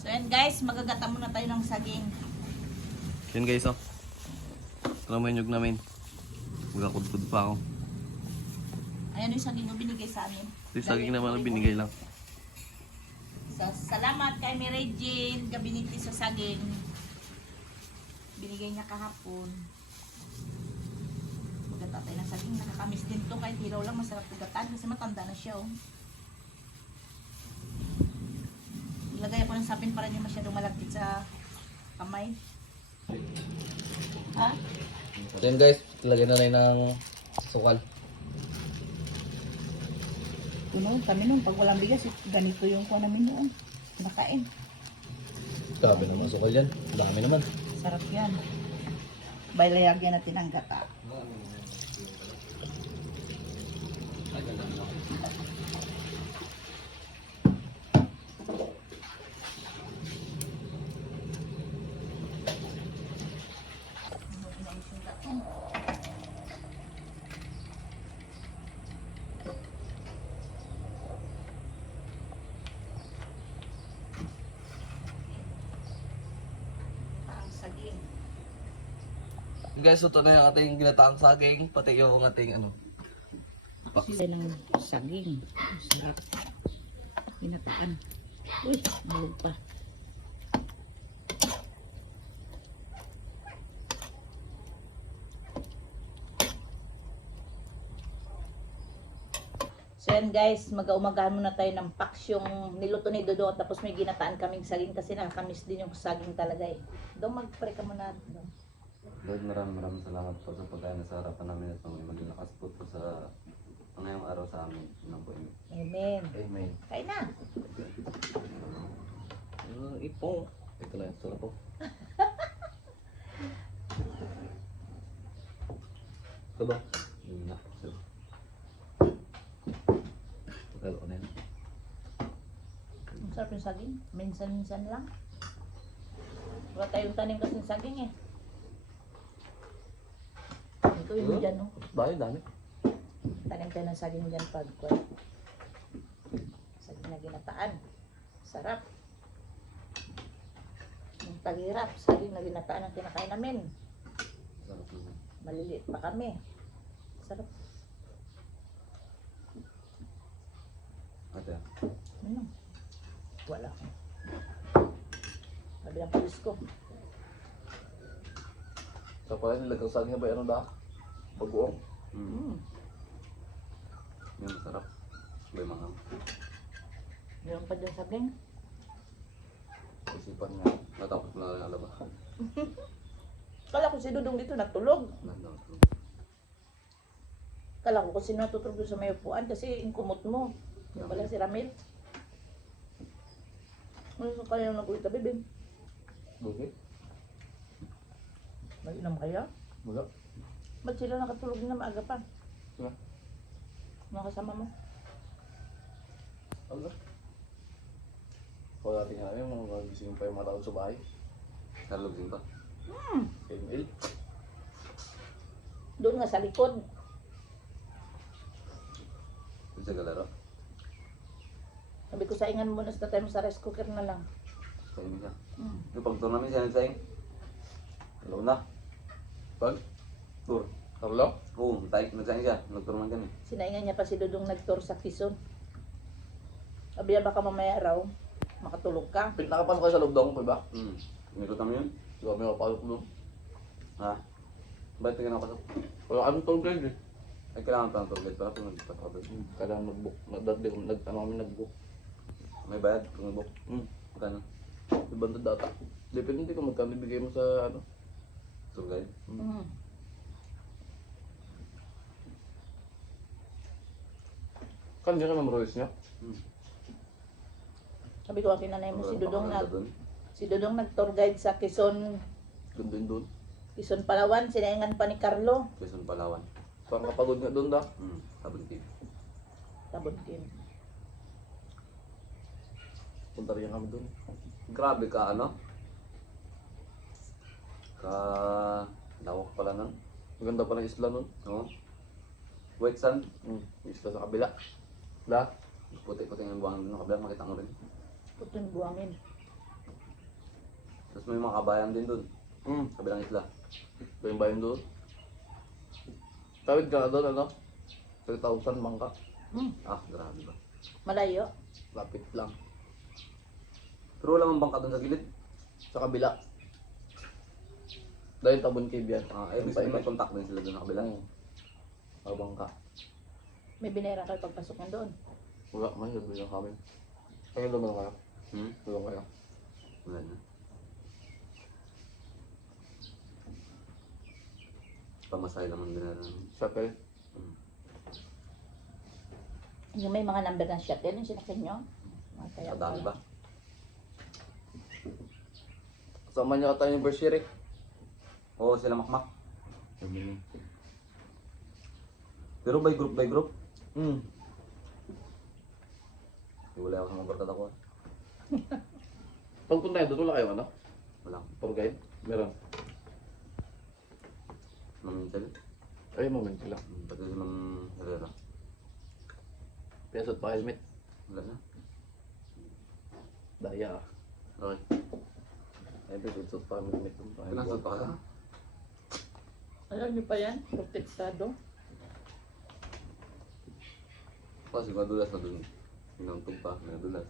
So yan guys, magagata muna tayo ng saging. Yan guys, oh. Ito naman yung nyug namin. Magkakudkud pa ako. Ayan yung saging mo binigay sa amin. Yung saging naman ang binigay lang. So, salamat kay Mary Jane, gabiniti sa saging. Binigay niya kahapon. Magata tayo ng saging. Nakakamis din to kahit hiraw lang. Masarap pagatan kasi matanda na siya. Oh. Ilagay ako ng sapin para hindi masyadong malagkit sa kamay. Ha? So yan guys, lagyan na ng sukal. Kami nung pag walang bigas, ganito yung kuha namin noon. Nakain. Grabe naman sukal yan. Dami naman. Sarap yan. Baylayagyan natin ang gata. Saging. Guys, ito na yung ating ginataang saging, pati yung ating ano. Sila ng saging. Sarap. Ginataan. Uy, malug pa. So yan guys, mag-aumagahan muna tayo ng paks yung niluto ni Dodo tapos may ginataan kaming saging kasi nakakamiss din yung saging talaga eh. Doon mag-pray ka muna. Doon. Lord, maraming salamat po sa pagkain sa harapan namin at maging lakas po sa ngayong araw sa amin. Yun po yun. Amen. Amen. Kain na. Ipo. Ito lang, ito po. Ito ba? Yun na. So, Pagkalo na yan. Ang sarap yung saging. Minsan-minsan lang. Wala tayong tanim kasi ng saging eh. Ito yung dyan, no? Dami. Tanim tayo ng saging dyan pag kwan. Saging na ginataan. Sarap. Yung taghirap, saging na ginataan ang kinakain namin. sarap naman. Maliliit pa kami. Sarap. Ate, Ano? Wala. Sabi ng palis ko. Sa pala nilagang saging ba ano da? Bagoong. Mm. yun masarap. May mga Meron pa dyan saging. isipan nga. Natapos mo na rin alaba. Kala ko si Dudong dito natulog. Kala ko kasi natutulog doon sa may upuan kasi yung kumot mo. Yung pala si Ramil. Ano sa kanya nag-ulit na bibig? Bukit? Mag-inom kaya? Wala. Ba't sila nakatulog na maaga pa? Sila? Mga kasama mo? Ano? Kung natin nga namin, mga magising pa yung mga tao sa bahay. Kalog din ba? ML. Doon nga sa likod. Yung sa galero? Sabi ko saingan muna sa tayo sa rice cooker na lang. Sa inyo siya. Hmm. Yung pag-tour namin siya nagsayang. Hello na. Pag? Tour. Karlo? Oo, nagsayang siya. Nag-tour man kami. Sinaingan niya pa si Dudong nag-tour sa Quezon. Sabi niya baka mamaya raw makatulog ka. Nakapasok kayo sa loob daw, ba? Umikot namin yun. Di ba may mapasok doon? Ha? Ba't ka nakapasok? Wala kami tour guide eh. Ay, kailangan pa ng tour guide para kung nagpapakabit. Kailangan mag-book. Ano kami nag-book. May bayad kung nag-book. Magkano? Ibang data. Depende kung magkano ibigay mo sa ano. Tour guide? Hmm. Kanya ka ng Royce niya. Sabi ko kasi nanay mo si Dudong Doon. nag-tour guide sa Quezon, Ganda yun doon. Quezon Palawan, sinaingan pa ni Carlo. Quezon Palawan. Parang kapagod nga doon da. Tabuntin. Tabon din. Punta rin kami doon. Grabe ka ano? Ka lawak pala nun. Maganda pa ng isla nun. No? White sand. Isla sa kabila. La? Puti-puti ng buwangan doon. Kabila makita mo rin. Puto yung buwangin. Tapos may mga kabayan din doon. Hmm. Kabilang isla. Ito yung bayan doon. Tawid ka na doon, ano? 3,000 bangka. Ah, grabe ba. Malayo. Lapit lang. Pero wala mang bangka doon sa gilid. Sa kabila. Dahil Tabon Cave yan. Ah, ibig sabihin may contact din sila doon sa kabila. Mga bangka. May binera kayo pagpasok mo doon. Wala, may sabi lang kami. Ano naman kayo? Hmm? Tulong kayo. Wala na. Pamasahe naman din na rin. Shuttle. Yung may mga number ng shuttle yung sinakyan nyo. Kaya Sa dami ba? Kasama niya tayo yung Bershirek. Oo, sila makmak. Pero by group by group. Hmm. Wala ako sa mga barkada ko. Pagpunta niya doon, wala kayo ano? Wala. Tour guide? Meron. Mamintal. Ay, moment sila. Pati si Ma'am Herrera. Pesot pa helmet. Wala na. Daya ah. Okay. Ay, pesot pa helmet. Pinasot pa ka? Alam niyo pa yan? Protektado. Kasi madulas na dun. Pinantog pa, madulas.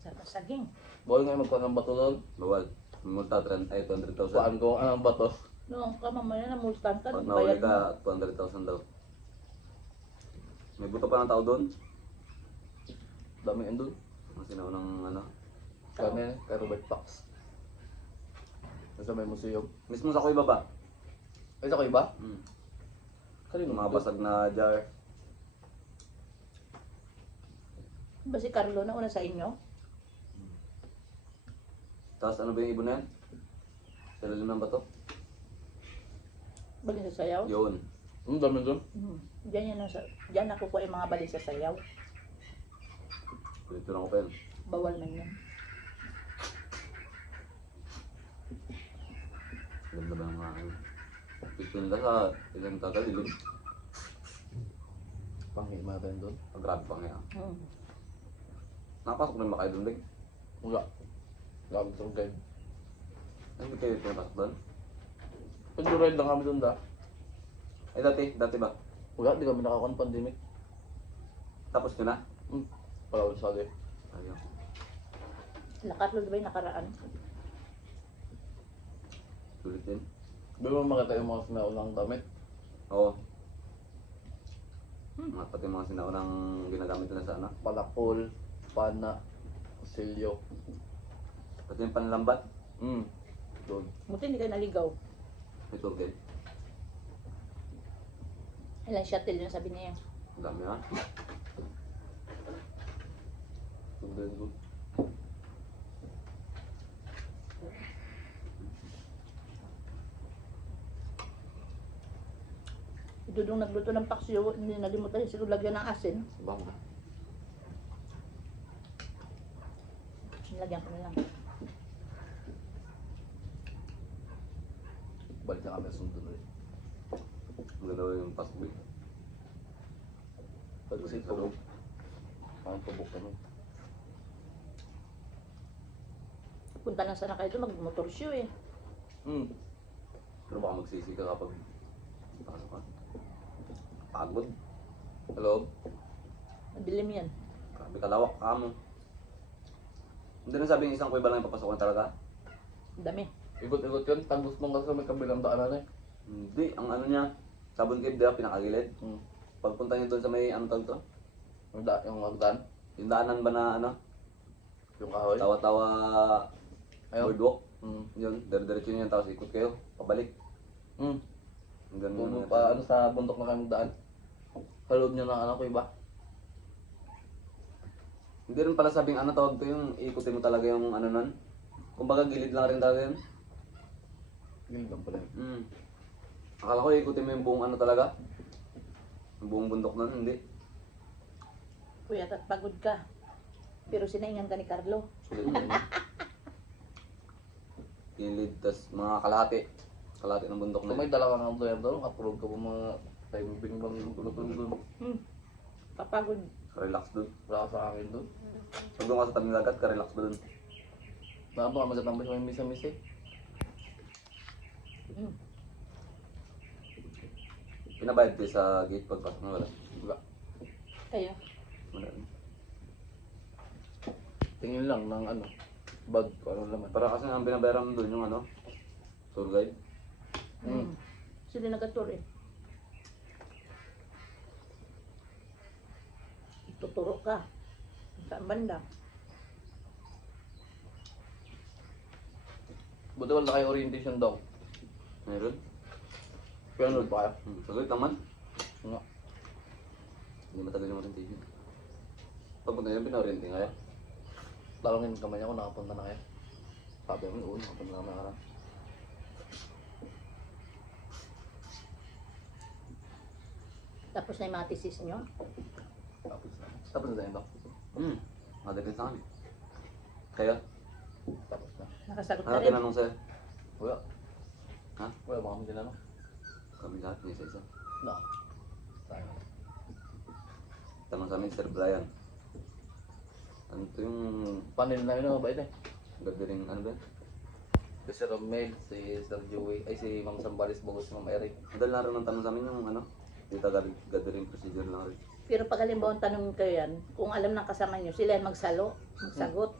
Sa saging. Bawal ngayon magkuha ng bato doon. Bawal. Multa 200,000. Kuhaan ko anong bato. Noong ka mamaya na multan ka. Pag bayad nahuli ka, 200,000 daw. May buto pa ng tao doon. Dami yun doon. Kasi naunang ano. Kami, kay Robert Pax. Sa may museum. Mismo sa kuya baba. Ay, sa kayo ba? Yung mga basag na jar. Ba si Carlo na una sa inyo? Tapos ano ba yung ibon na yan? Sa lalim ng bato? Bali sa sayaw? Yun. Dami doon. Diyan yan. Diyan nakukuha yung mga bali sa sayaw. Dito lang ko pa yun. Bawal man yan. Ganda ba ng mga ano? Picture nila sa ilang tagalilid. Panghima rin doon. Ang grabe pa nga. Nakapasok na ba kayo doon, Lig? Wala. Gamit tour guide. Hindi kayo pinapasok doon? Pag-ride lang kami doon da. Eh dati ba? Wala, di kami nakakuha ng pandemic. Tapos nyo na? Wala ulit sali. Ayaw. La Carlo, di ba yung nakaraan? Sulit din. Di ba makita yung mga sinaunang damit? Oo. Mga pati mga sinaunang ginagamit nila sa ano. Palakol, pana, silyo. Pati yung panlambat. Doon. Buti hindi kayo naligaw. May tour guide. Ilang shuttle yung sabi niya. Ang dami ha. Doon din doon. Dudong nagluto ng paksyo, hindi nalimutan yung siguro lagyan ng asin. Bangka. Nilagyan ko na lang. Balik na kami sa sundon ulit. Maganda yung pasok. Pag kasi tubog. Parang tubog kami. Punta lang sana kayo doon, mag-motor show eh. Pero baka magsisi ka kapag pasok ka. Pagod. Hello? Madilim yan. Grabe kalawak ka mo. Hindi na sabi ng isang kuya ba lang yung papasokan talaga? Dami. Ikot-ikot yun. Tagos nung kasi may kabilang daanan eh. Hindi, ang ano niya, Sabon Cave diba, pinakagilid. Pagpunta niyo doon sa may ano tawag to? Yung magdaan. Yung daanan ba na ano? Yung kahoy. Tawa-tawa Ayun. boardwalk. Yun, dire-diretso niyo yan, tapos ikot kayo, pabalik. Hanggang Puno pa ano sa bundok na kami daan. Kaloob nyo ng ano ko iba. Hindi rin pala sabing ano tawag to yung ikutin mo talaga yung ano nun. Kumbaga gilid lang rin talaga yun. Gilid lang pala yun. Akala ko ikutin mo yung buong ano talaga. Yung buong bundok nun, hindi. Kuya, at pagod ka. Pero sinaingan ka ni Carlo. Sulit na yun. Gilid, tas mga kalahati. Kalahati ng bundok Kung na may yun. dala ka ng doon doon, upload ka po mga timing bang tulog doon. Kapagod. Relax dun. Wala ka sa akin doon. Pag doon ka sa tabing dagat, ka-relax dun. Napakamagat ang may misa-misa eh. Mm. Pinabayad kayo sa gate pagpasok na wala. Wala. Kayo. Wala. Tingin lang ng ano, bag o ano laman. Para kasi ang binabayaran mo doon yung ano, tour guide. Mm. Sila nag-tour eh. Tuturo ka. Saan banda? Buti wala kayo orientation daw. Meron? Kaya ano pa kayo? Saglit naman. Nga. Hindi matagal yung orientation. Pagpunta nyo, pina-orienting kayo. Talangin kamay niya kung nakapunta na kayo. Sabi mo, oo, nakapunta na kami nakaraan. Tapos na yung mga thesis nyo. Tapos na tayo daw. Madagal sa kami. Kaya? Tapos na. Nakasagot Ano na rin. tinanong sa'yo? Wala. Ha? Wala ba kami tinanong? Kami lahat, isa-isa. No. Sayang. Tanong sa amin, Sir Brian. Ano to yung Panel namin na mabait eh. gathering, ano ba? Si Sir Romel, si Sir Joey, ay si Ma'am Sambales Bogos, si Ma'am Eric. Madal na rin ang tanong sa amin yung ano, dito gathering procedure lang rin. Pero pag halimbawa tanong kayo yan, kung alam ng kasama nyo, sila yung magsalo, magsagot.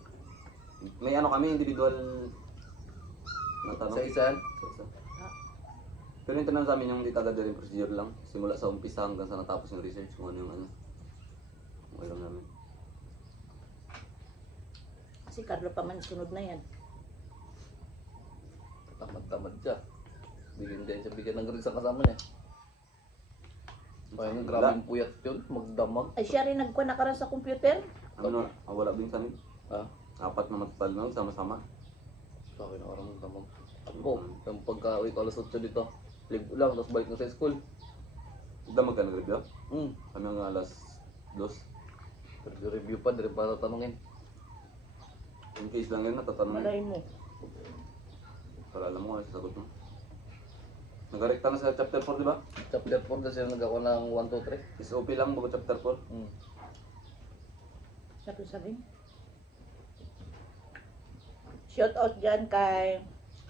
May ano kami, individual na tanong. Sa isa yan? Sa isa. Ah. Pero yung tanong sa amin yung dito gathering procedure lang. Simula sa umpisa hanggang sa natapos yung research kung ano yung ano. Kung alam namin. Kasi Carlo pa man sunod na yan. Tamad-tamad siya. Bigyan din siya, bigyan ng grades ang kasama niya. Kaya nga grabe yung puyat yun, magdamag. Ay siya rin nagkuha nakaroon sa computer. Ano, wala din sa amin. Ah, 4 na matpal na sama-sama. sabi na parang magdamag. Ako, yung pagka-uwi ko alas 8 dito, live lang, tapos balik na sa school. Damag ka nag-review? Hmm, Kami ang alas 2. pero review pa, dire para tanungin. In case lang yun, natatanong Malay mo. para alam mo ano sasagot mo. Nagarekta na sa chapter 4, di ba? Chapter 4 na sila nag-ako ng 1, 2, 3. SOP lang bago chapter 4. Hmm. Sabi. Shout out dyan kay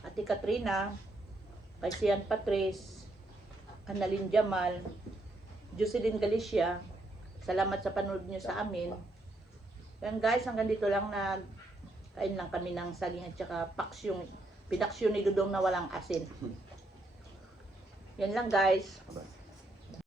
Ate Katrina, kay Sian Patrice, Annalyn Jamal, Jocelyn Galicia. Salamat sa panood nyo sa amin. Yan guys, hanggang dito lang na kain lang kami ng saging at saka paksyong, pinaksyon ni Dudong na walang asin. Yan lang guys. Aba.